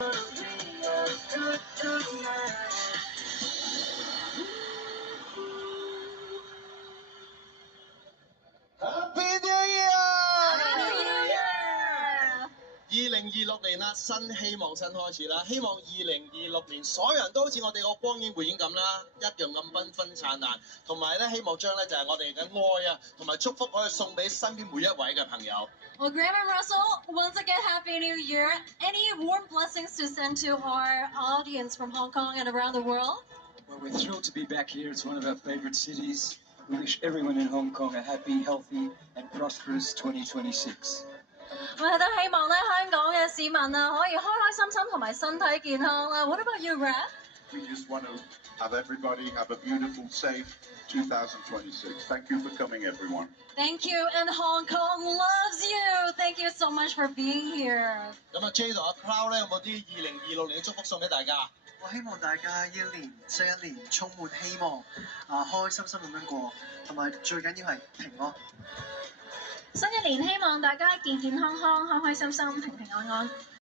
Happy New Year！ 2026年啦，新希望新開始啦！希望2026年所有人都好似我哋個光影匯演咁啦，一樣咁繽紛燦爛，同埋咧希望將咧就係我哋嘅愛啊，同埋祝福可以送俾身邊每一位嘅朋友。Well, Graham and Russell, once again, Happy New Year. Any warm blessings to send to our audience from Hong Kong and around the world? Well, we're thrilled to be back here. It's one of our favourite cities. We wish everyone in Hong Kong a happy, healthy and prosperous 2026. 我哋都希望咧香港嘅市民啊可以開開心心同埋身體健康啦。What about you, Graham? We just want to have everybody have a beautiful, safe 2026. Thank you for coming, everyone. Thank you, and Hong Kong loves you. Thank you so much for being here. 咁啊 J 同阿 Cloud 咧有冇啲2026年嘅祝福送俾大家？我希望大家新一年充滿希望，開開心心咁樣過，同埋最緊要係平安。新一年希望大家健健康康、開開心心、平平安安。